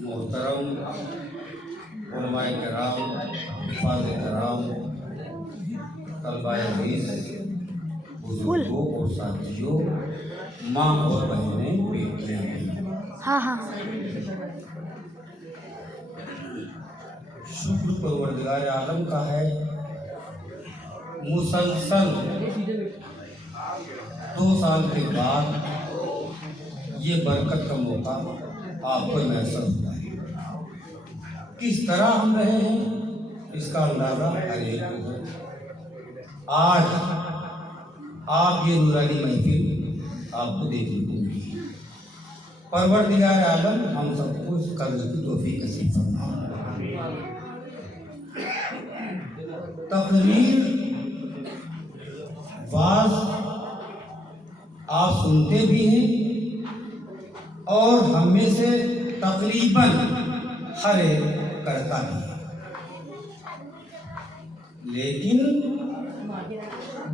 मोहतरम उलमाए किराम, हिफाज़ किराम, तलबाए अज़ीज़, बुजुर्गों और साथियों, माँ और बहनें, बेटियाँ, हाँ शुक्र परवरदिगार आलम का है। मुसलसल 2 साल के बाद ये बरकत का मौका आपको महसूस हुआ है। किस तरह हम रहे हैं इसका अंदाजा हर एक को है। आज आप ये नूरानी महफिल आपको देखने को मिली। परवरदिगार आलम हम सबको इस कदर की तौफीक नसीब फरमाए। तकरीर वाज आप सुनते भी हैं और हम में से तकरीबन हर एक करता भी है, लेकिन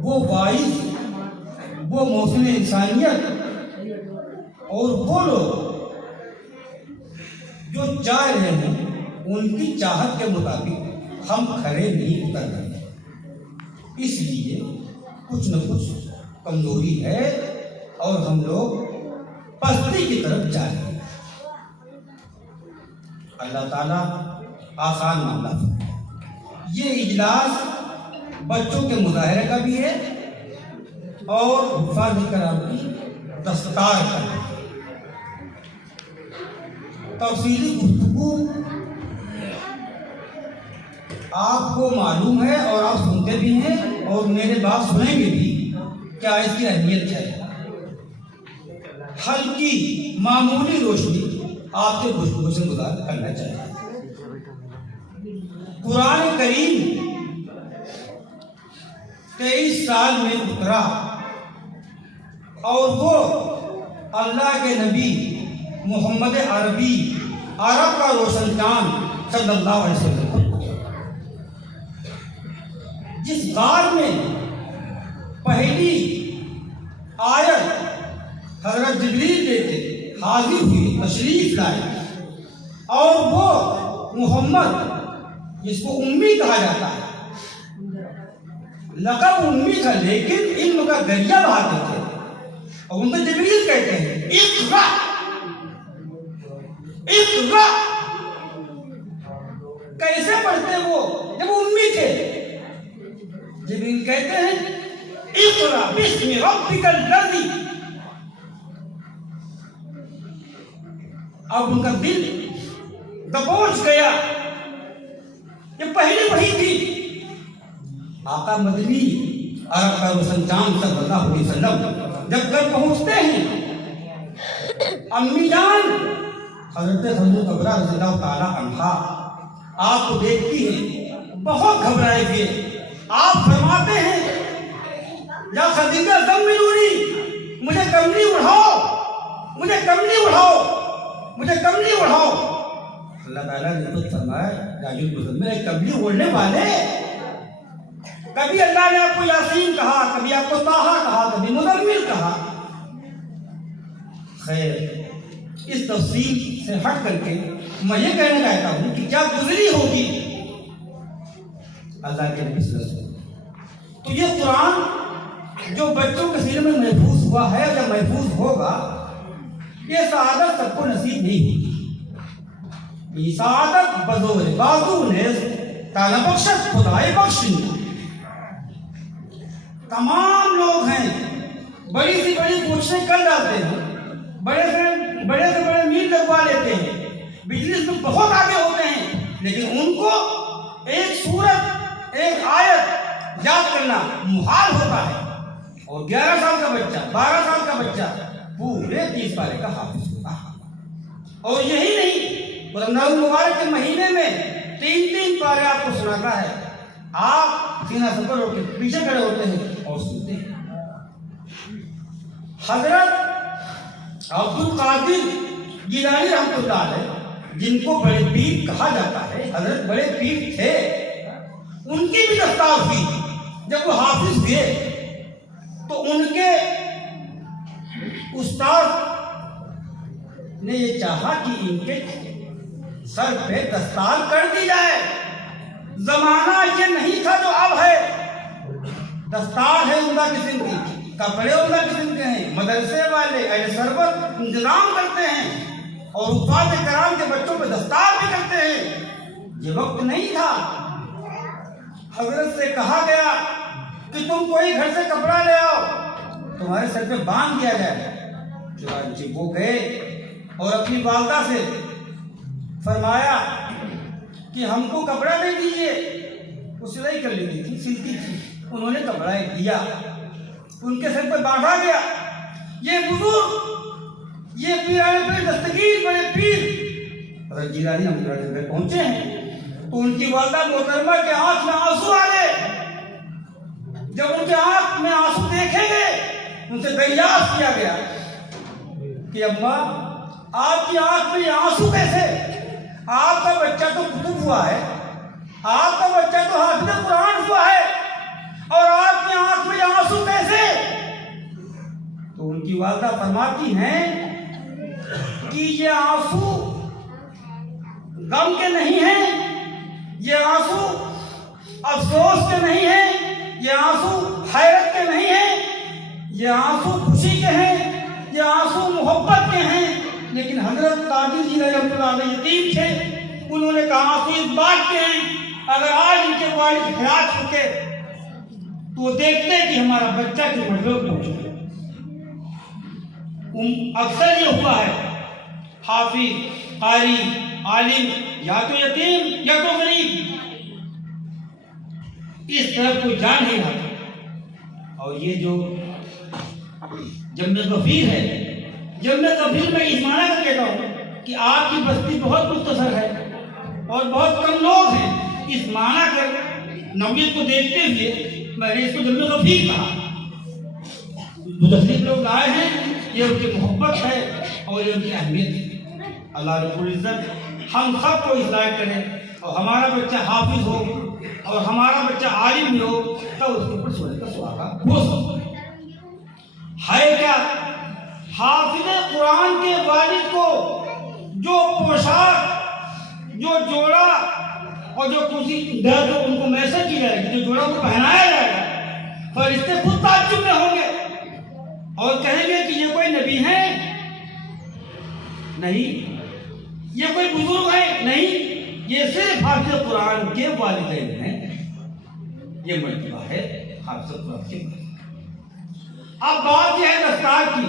वो वाइज, वो मौसम इंसानियत और वो लोग जो चाह रहे हैं उनकी चाहत के मुताबिक हम खड़े नहीं उतर रहे। इसलिए कुछ न कुछ कमजोरी है और हम लोग पस्ती की तरफ जा रहे हैं। अल्लाह ताला आसान मामला फरमाए। ये इजलास बच्चों के मुजाहरे का भी है और हिफाज़ किराम की दस्तकार का है। तफसीली गुफ्तगू आपको मालूम है और आप सुनते भी हैं और मेरे बात सुनेंगे भी, क्या इसकी अहमियत है। हल्की मामूली रोशनी आपके गुफ्तगू से गुजार करना चाहिए। कुरान करीम 23 साल में उतरा और वो अल्लाह के नबी मोहम्मद अरबी, अरब का रोशन चांद सल्लल्लाहु अलैहि वसल्लम, जिस गार में पहली आयत हजरत जिब्रील लेके हाजिर हुई, तशरीफ लाए, और वो मोहम्मद जिसको उम्मी कहा जाता है, लक़ब उम्मी था लेकिन इल्म का दरिया बहाते थे और उनको जिब्रील कहते हैं। इक़रा इक़रा कैसे पढ़ते वो जब उम्मी थे? जिब्रील कहते हैं इक़रा बिस्मि रब्बिकल लज़ी। अब उनका दिल दबोच गया। ये पहली वही थी। आका मदनी अरब का रोशन चांद सल्लल्लाहु अलैहि वसल्लम जब घर पहुंचते हैं, अम्मी जान हज़रत कबरा रज़ियल्लाहु ताला अन्हा आपको देखती हैं, बहुत घबराए हुए। आप फरमाते हैं या खदीजा ज़म्मिलूनी, मुझे कमली उठाओ, मुझे कमली उठाओ, मुझे कमली उठाओ। अल्लाह ताला ने खुद फरमाया, राजुल मुज़म्मिल, कमली ओढ़ने वाले। कभी अल्लाह ने आपको यासीन कहा, कभी आपको ताहा कहा, कभी मुज़म्मिल कहा। खैर, इस तफसील से हट करके मैं ये कहना चाहता हूँ कि क्या गुजरी होगी अल्लाह के नबी सल्लल्लाहु अलैहि वसल्लम। तो ये कुरान जो बच्चों के सीने में महफूज हुआ है या महफूज होगा, ये सआदत सबको नसीब नहीं होगी। ये सआदत बदौर बाजू ने ताला बख्शत खुदाए बख्शी। तमाम लोग हैं, बड़ी सी बड़ी कोशिशें कर जाते हैं, बड़े से बड़े मील लगवा लेते हैं, बिजनेस में बहुत आगे होते हैं, लेकिन उनको एक सूरत, एक आयत याद करना मुहाल होता है। और 11 साल का बच्चा, 12 साल का बच्चा पूरे 30 पारे का हाफिज होता है। और यही नहीं, रमज़ान मुबारक के महीने में 3-3 पारे आपको सुनाता है। आप सीना सफर होकर पीछे खड़े होते हैं और सुनते हैं। हजरत अब्दुल कादिर जिलानी रहमतुल्लाह अलैह, जिनको बड़े पीर कहा जाता है, हजरत बड़े पीर थे, उनकी भी दस्तार हुई। जब वो हाफिज हुए तो उनके उस्ताद ने ये चाहा कि इनके सर पे दस्तार कर दी जाए। जमाना ये नहीं था जो अब है। दस्तार है उम्दा किस्म की, कपड़े उम्दा किस्म के हैं, मदरसे वाले अहले सरबत इंतजाम करते हैं और उस्ताद कराम के बच्चों पे दस्तार भी करते हैं। ये वक्त नहीं था। हजरत से कहा गया कि तुम कोई घर से कपड़ा ले आओ, तुम्हारे सर पे बांध दिया जाए। चुनांचे वो गए और अपनी वालदा से फरमाया कि हमको कपड़ा दे दीजिए। वो सिलाई कर लेती थी, सिलती थी। उन्होंने कपड़ा एक दिया, उनके सर पे बांधा गया। ये बुजुर्ग, ये पीर दस्तगीर बड़े पीर हज़रत जिलानी हमदुल्लाह के घर पहुंचे हैं तो उनकी वालदा मोहतरमा के आंख में आंसू आ गए। जब उनके आंख में आंसू देखे गए, उनसे दरियाफ्त किया गया कि अम्मा आपकी आंख में आंसू कैसे? आपका बच्चा तो कुतुब हुआ है, आपका बच्चा तो हाफिज़ कुरान हुआ है और आपकी आंख में आंसू कैसे? तो उनकी वालदा फरमाती हैं कि ये आंसू गम के नहीं हैं, ये आंसू अफसोस के नहीं हैं, ये आंसू हैरत के नहीं हैं, ये आंसू खुशी के हैं, ये आंसू मोहब्बत के हैं। लेकिन हजरत कादिर जी रहमतुल्लाह यतीम थे, उन्होंने कहा आंसू इस बात के हैं अगर आज इनके वालिद हयात होते तो वो देखते कि हमारा बच्चा किस मरतबे पर पहुंचा। अक्सर ये हुआ है, हाफिज, कारी, आलिम या तो यतीम या तो गरीब, इस तरफ कोई जा नहीं रहा। और ये जो जम्मे गफीर है, जम्मे गफीर में इस माना कर कहता हूँ कि आपकी बस्ती बहुत मुख्तसर है और बहुत कम लोग हैं। इस माना कर नौयत को देखते हुए मैंने इसको जम्मे गफीर कहा। जो तकलीफ लोग लाए हैं ये उनकी मोहब्बत है और ये उनकी अहमियत है। अल्लाह रब्बुल इज्जत हम सबको इस लायक करें और हमारा बच्चा हाफिज हो और हमारा बच्चा आलिम भी हो तो उसके ऊपर सोने का सुहागा हो सकता है। क्या हाफिज कुरान के वालिद को जो पोशाक, जो जोड़ा और जो कुर्सी जो उनको मैसेज की जाएगी, जो जोड़ा को पहनाया जाएगा, फरिश्ते खुद ताज्जुब में होंगे और कहेंगे कि ये कोई नबी है नहीं, ये कोई बुजुर्ग है नहीं, ये सिर्फ हाफिज कुरान के वालिदैन हैं। ये मर्तबा है हाफिज कुरान के। अब बात यह है दस्तार की।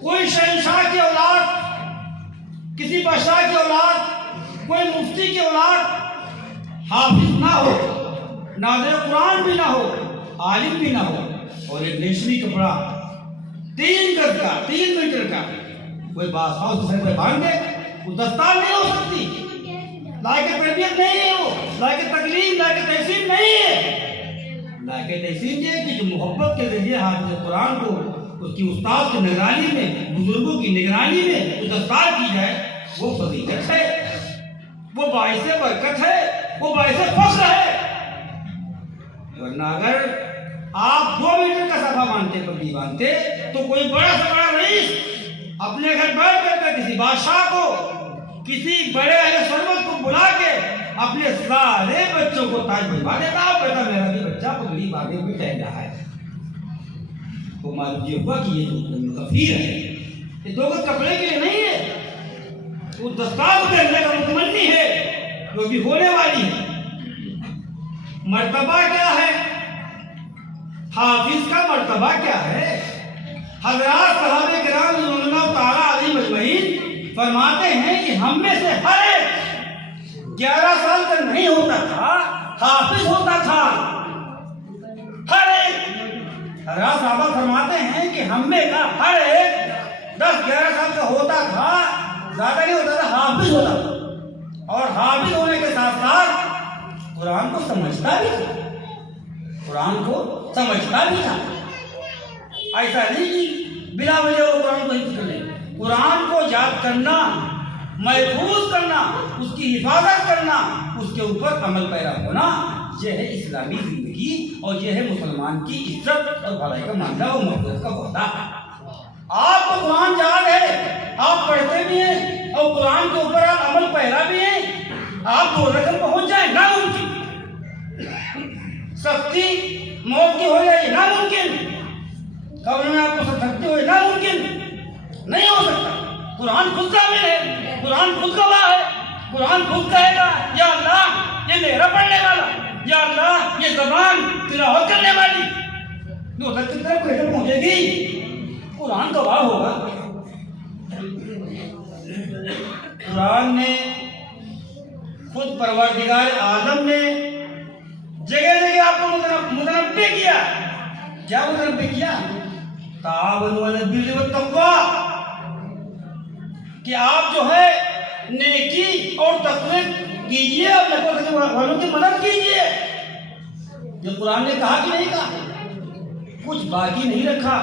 कोई शहंशाह की औलाद, किसी बादशाह की औलाद, कोई मुफ्ती की औलाद हाफिज ना हो, नाज़िर कुरान भी ना हो, आलिम भी ना हो और एक रेशमी कपड़ा 3 गज का, 3 मीटर का कोई बादशाह उसके सर पे बांध दे, वो दस्तार नहीं हो सकती। लायक तरबियत नहीं है, वो लायक तकलीम, लायक तहसीन नहीं है। लायक तहसीन ये कि जो मोहब्बत के जरिए हाफिज कुरान को उसकी उस्ताद की निगरानी में, बुजुर्गों की निगरानी में जो दस्तार की जाए, वो फजीलत है, वो बाइसे बरकत है, वो बाइसे फख्र है। वरना अगर आप 2 मीटर का सफा मानते पगड़ी बांधते तो कोई बड़ा से बड़ा रईस अपने घर बैठ करके किसी बादशाह को, किसी बड़े अहले सरबत को बुला के अपने सारे बच्चों को ताज बनवा देता। बेटा मेरा भी बच्चा पगड़ी बांधे हुए टहल रहा है। तो मालूम ये हुआ कि ये तो कफीर है, ये 2 गज कपड़े के लिए नहीं है, वो दस्तार पहनने का मुतमन्नी है जो भी होने वाली है। मर्तबा क्या है हाफिज का? मर्तबा क्या है? हज़रात सहाबे किराम रज़ियल्लाहु ताला अलैहिम अजमईन फरमाते हैं कि हम में से हर एक 11 साल का नहीं होता था, हाफिज होता था। हर एक हज़रात साहबा फरमाते हैं कि हम में का हर एक 10-11 साल का होता था, ज्यादा नहीं होता था, हाफिज होता था। और हाफिज होने के साथ साथ कुरान को समझता भी था, कुरान को समझता भी था। ऐसा नहीं कि बिला वजह वो कुरान को हिफ्ज़ कर ले। कुरान को याद करना, महफूज करना, उसकी हिफाजत करना, उसके ऊपर अमल पैरा होना, यह है इस्लामी जिंदगी और यह है मुसलमान की इज्जत और भलाई का मामला और मक़सद का वादा। आपको कुरान याद है, आप पढ़ते भी हैं और कुरान के ऊपर आप अमल पैरा भी हैं, आप 2 रकम पहुंच जाए नामुमकिन, शक्ति मौत की हो जाए नामुमकिन, कब्र में आपको सब शक्ति हो नामुमकिन, नहीं हो सकता। कुरान खुद का अमीर है, कुरान खुद गवाह है, कुरान खुद कहेगा या अल्लाह ये मेरा पढ़ने वाला, या अल्लाह ये ज़बान तिलावत करने वाली 2 तक की तरफ कैसे पहुंचेगी? कुरान गवाह होगा। कुरान ने खुद परवरदिगार आदम ने जगह जगह आपको मुतनब्बे किया। क्या मुतनब्बे किया? तावनु अलल बिर्रि वत तक़वा, कि आप जो है नेकी और तक़वा कीजिए और तक़वा वालों की मदद कीजिए। जो कुरान ने कहा कि नहीं कहा? कुछ बाकी नहीं रखा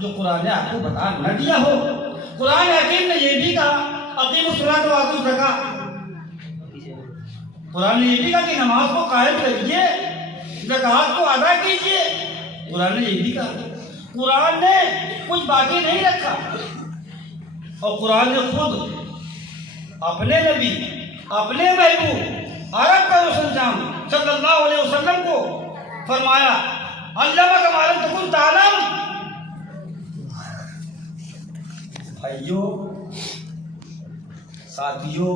जो कुरान ने आपको बता न दिया हो। कुरान हकीम ने यह भी कहा अक़ीमुस्सलात व आतू ज़कात, कुरान ने यह भी कहा कि नमाज को कायम रखिए, ज़कात को अदा कीजिए। कुरान ने यह भी कहा। कुरान ने कुछ बाकी नहीं रखा और कुरान ने खुद अपने नबी, अपने महबूब अरब का रसूल सल्लल्लाहु अलैहि वसल्लम को फरमाया अल्लामा का मालूम तो कुल तालम। भाइयों साथियों,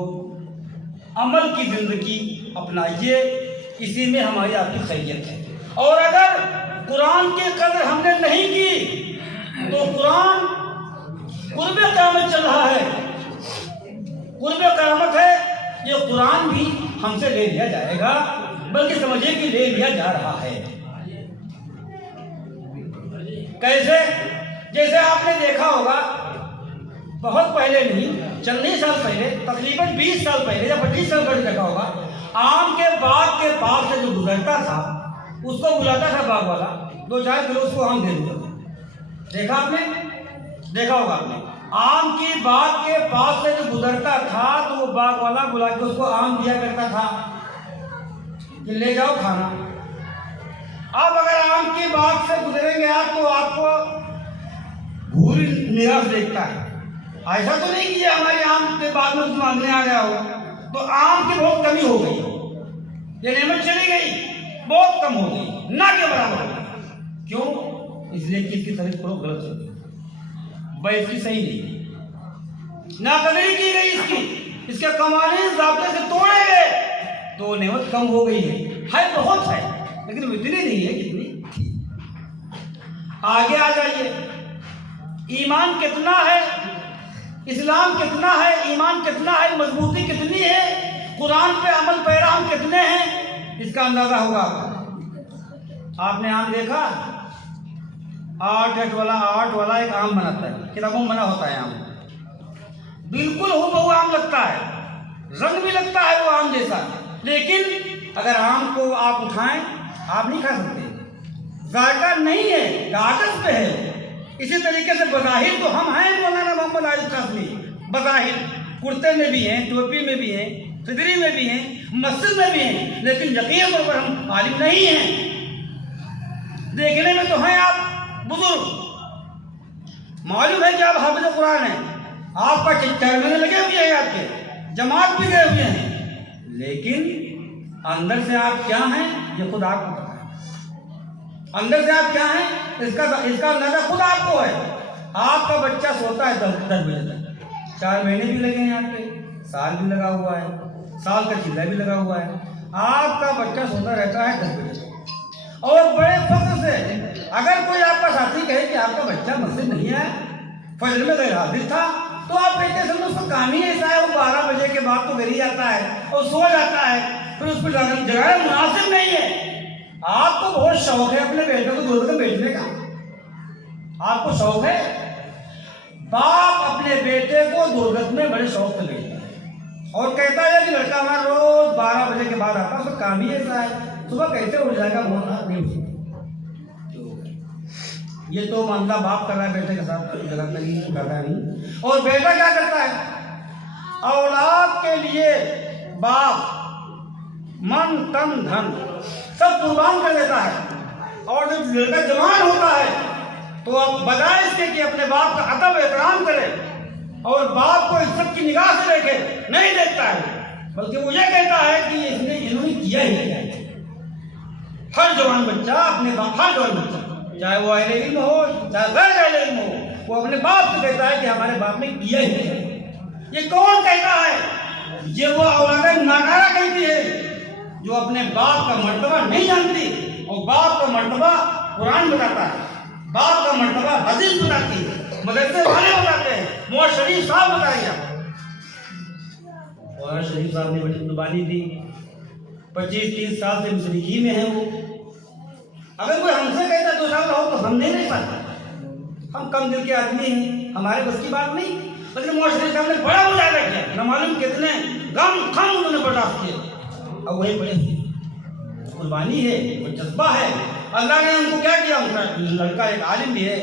अमल की जिंदगी अपनाइए, इसी में हमारी आपकी खैरियत है। और अगर कुरान की कदर हमने नहीं की तो कुरान कुर्बे क़यामत चल रहा है, कुर्बे क़यामत है, ये कुरान भी हमसे ले लिया जाएगा, बल्कि समझिए कि ले लिया जा रहा है। कैसे? जैसे आपने देखा होगा बहुत पहले नहीं, चंद ही साल पहले, तकरीबन 20 साल पहले या 25 साल पहले देखा होगा, आम के बाग के पास से जो गुजरता था उसको बुलाता था बाग वाला, 2-4 किलो उसको आम दे देता था। देखा आपने? देखा होगा आपने। आम की बाग के पास से जो गुजरता था तो वो बाग वाला बुला के उसको आम दिया करता था कि ले जाओ खाना। अब अगर आम की बाग से गुजरेंगे आप तो आपको भूरी निगाह देखता है। ऐसा तो नहीं कि हमारे आम के बाग में कुछ मांगने आ गया हो, तो आम की बहुत कमी हो गई, ये नेमत चली गई, बहुत कम हो गई, ना के बराबर हो गई। क्यों? इसलिए कि इसकी तारीफ करो गलत हो गई, इसकी सही नहीं, ना कदरी की गई इसकी, इसके कमाने ज़ाब्ते से तोड़े गए तो नेमत कम हो गई है बहुत है, लेकिन इतनी नहीं है कितनी। आगे आ जाइए, ईमान कितना है, इस्लाम कितना है, ईमान कितना है, मजबूती कितनी है, कुरान पे अमल पैरा हम कितने हैं, इसका अंदाजा होगा। आपने आम देखा? 8 वाला एक आम बनाता है, किताबों में बना होता है आम, बिल्कुल हूबहू आम लगता है, रंग भी लगता है वो आम जैसा, लेकिन अगर आम को आप उठाएं आप नहीं खा सकते, जायका नहीं है, कागज पे है। इसी तरीके से बज़ाहिर तो हम हैं मौलाना मोहम्मद आरिफ कासमी, बज़ाहिर कुर्ते में भी हैं, टोपी में भी हैं, सिदरी में भी हैं, मस्जिद में भी हैं, लेकिन यकीन तौर पर हम आलिम नहीं हैं। देखने में तो हैं आप बुजुर्ग, मालूम है कि आप हाफिज़ कुरान हैं, आपका चरमने लगे हुए हैं, आपके जमात भी गए हुए हैं, लेकिन अंदर से आप क्या हैं ये खुद आपको पता है। अंदर से आप क्या हैं इसका अंदाजा खुद आपको है। आपका बच्चा सोता है 10 बजे तक, 4 महीने भी लगे हैं आपके, साल भी लगा हुआ है, साल का चिल्ला भी लगा हुआ है, आपका बच्चा सोता रहता है 10 बजे तक। और बड़े फख्र से अगर कोई आपका साथी कहे कि आपका बच्चा मस्जिद नहीं आया, फजर में गैर हाजिर था, तो आप कहते समझो उसका काम ही ऐसा है, वो 12 बजे के बाद तो घर ही आता है और सो जाता है, फिर उसको जगाना मुनासिब नहीं है। आपको बहुत शौक है अपने बेटे को दूध में बेचने का, आपको शौक है, बाप अपने बेटे को दुर्गत में बड़े शौक से बेचता है और कहता है कि लड़का हमारा रोज 12 बजे के बाद आता है, उसका काम ही ऐसा है, सुबह कैसे उठ जाएगा बोल रहा नहीं। ये तो मामला बाप कर रहा है बेटे के साथ, गलत नहीं करता नहीं। और बेटा क्या करता है, औलाद के लिए बाप मन तन धन सब कुर्बान कर देता है, और जब लड़का जवान होता है तो अब बजाय इसके कि अपने बाप का अदब एहतराम करे और बाप को इज्जत की निगाह से देखे, नहीं देखता है, बल्कि वो ये कहता है कि इन्होंने किया ही क्या है। हर जवान बच्चा अपने बाप, हर जवान बच्चा चाहे वो अहले इल्म हो चाहे गैर अहले इल्म हो, वो अपने बाप से कहता है कि हमारे बाप ने किया ही क्या है। ये कौन कहता है? ये वो औलाद नाकारा कहती है जो अपने बाप का मर्तबा नहीं जानती। और बाप का मर्तबा कुरान बताता है, बाप का मर्तबा हदीस बताती है, मदरसे वाले बताते हैं, मौलाना शरीफ साहब बताएंगे। मौलाना शरीफ साहब ने बड़ी कुर्बानी दी, 25-30 साल से मुसलिकी में है वो। अगर कोई हमसे कहता 2 साल रहो तो हम नहीं पाते, हम कम दिल के आदमी हैं, हमारे बस की बात नहीं। लेकिन मौलाना शरीफ साहब ने बड़ा मुजाहरा किया, न मालूम कितने गम खम उन्होंने बर्दाश्त किए। अब वही बड़े कुर्बानी है, वो जज्बा है। अल्लाह ने उनको क्या किया, उनका लड़का एक आलिम भी है,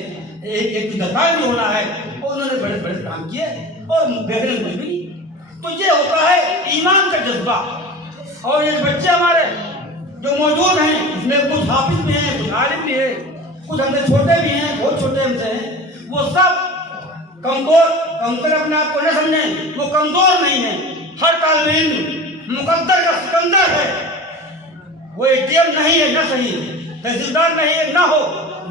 एक दरबार भी होना है, और उन्होंने बड़े बड़े काम किए और बेहतर कुछ भी। तो ये होता है ईमान का जज्बा। और ये बच्चे हमारे जो मौजूद हैं, इसमें कुछ हाफिज भी हैं, कुछ आलिम भी है, कुछ हमसे छोटे भी हैं, बहुत छोटे हमसे हैं, वो सब कमजोर अपने आप को न समझें, वो कमजोर नहीं है। हर तालिब इल्म मुकद्दर का सिकंदर है, वो एटीएम नहीं है, न सही तहसीलदार नहीं है, ना हो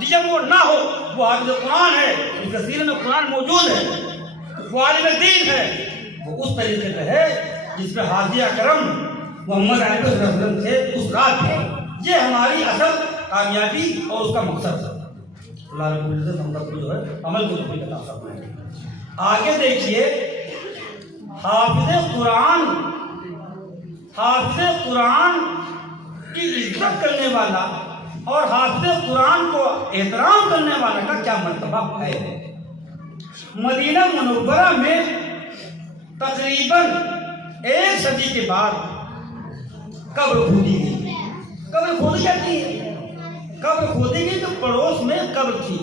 डीएमओ ना हो, वो हाफिज कुरान है, इस तस्वीर में कुरान मौजूद है, वो आलिम दीन है। वो उस तरीके से है जिसमें हाजी अकरम मोहम्मद अरबी वसल्लम थे उस रात है। ये हमारी असल कामयाबी और उसका मकसद है। अल्लाह रब्बुल इज्जत हम सबको जो है अमल को तौफीक अता फरमाए। आगे देखिए, हाफिज कुरान की इज्जत करने वाला और हाफिज कुरान को एहतराम करने वाले का क्या मर्तबा है। मदीना मुनव्वरा में तकरीबन 1 सदी के बाद कब्र खोदी गई। कब्र खोदी जाती है, कब्र खोदी गई तो पड़ोस में कब्र थी,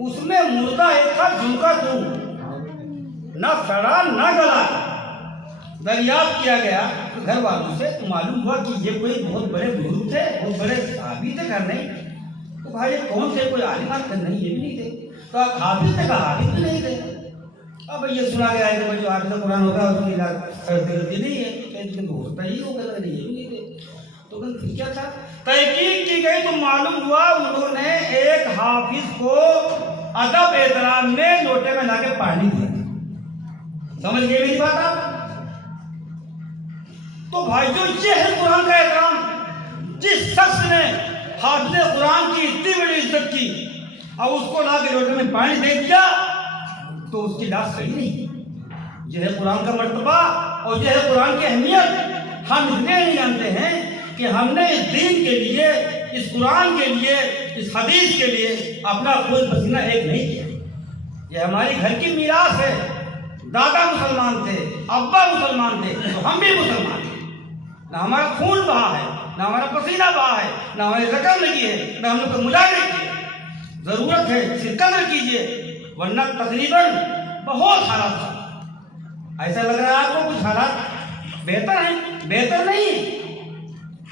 उसमें मुर्दा एक था झुमका तू, ना सड़ा ना गला। दरियाफ्त किया गया तो घर वालों से तो मालूम हुआ कि ये कोई बहुत बड़े बुजुर्ग थे, बहुत बड़े सहाबी थे। घर नहीं तो भाई ये कौन थे, कोई आलिम नहीं, ये भी नहीं थे। तो हाफिज थे, कहा हाफिज भी नहीं थे। अब ये सुना गया है कि जो हाफिज कुरान होगा उसकी गलती नहीं है, तो हो सकता ही होगा, नहीं ये भी नहीं थे। तो फिर क्या था, तहकीक की गई तो मालूम हुआ उन्होंने एक हाफिज को अदब एहतराम में लोटे में लाके पानी दिया। समझ गए मेरी बात आप? तो भाई जो ये है कुरान का एहतराम। जिस शख्स ने हाफिज कुरान की इतनी बड़ी इज्जत की और उसको लाके लोटे में पानी दे दिया तो उसकी लाश सही नहीं। यह है कुरान का मर्तबा और यह है कुरान की अहमियत। हम इसलिए नहीं जानते हैं कि हमने इस दीन के लिए, इस कुरान के लिए, इस हदीस के लिए अपना खून पसीना एक नहीं किया। यह हमारी घर की मीरास है। दादा मुसलमान थे, अब्बा मुसलमान थे, तो हम भी मुसलमान थे। ना हमारा खून बहा है, ना हमारा पसीना बहा है, ना हमारी रकम लगी है, ना हमने कोई मुजाहिदा किया। जरूरत है इसकी कदर कीजिए, वरना तकरीबन बहुत हालात था। ऐसा लग रहा है आपको कुछ हालात बेहतर हैं, बेहतर नहीं है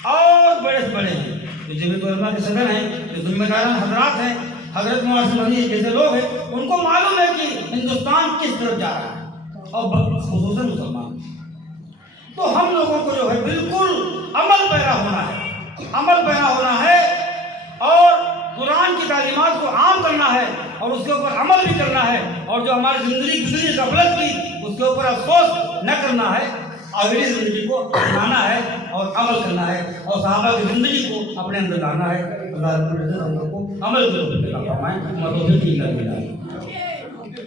और बड़े से बड़े हैं। जो जमीयत उलमा के सदर हैं, जो जिम्मेदार हजरात हैं, हजरत मौलाना जैसे लोग हैं, उनको मालूम है कि हिंदुस्तान किस तरफ जा रहा है और खुसूसन मुसलमान। तो हम लोगों को जो है बिल्कुल अमल पैरा होना है, अमल पैरा होना है और कुरान की तालीमात को आम करना है और उसके ऊपर अमल भी करना है। और जो हमारी जिंदगी गुजरी गफलत की उसके ऊपर अफसोस न करना है, अगली जिंदगी को अपनाना है और अमल करना है और सहाबा की जिंदगी को अपने अंदर लाना है। अल्लाह रब्बुल इज्जत हम लोगों को अमल के ऊपर फरमाए।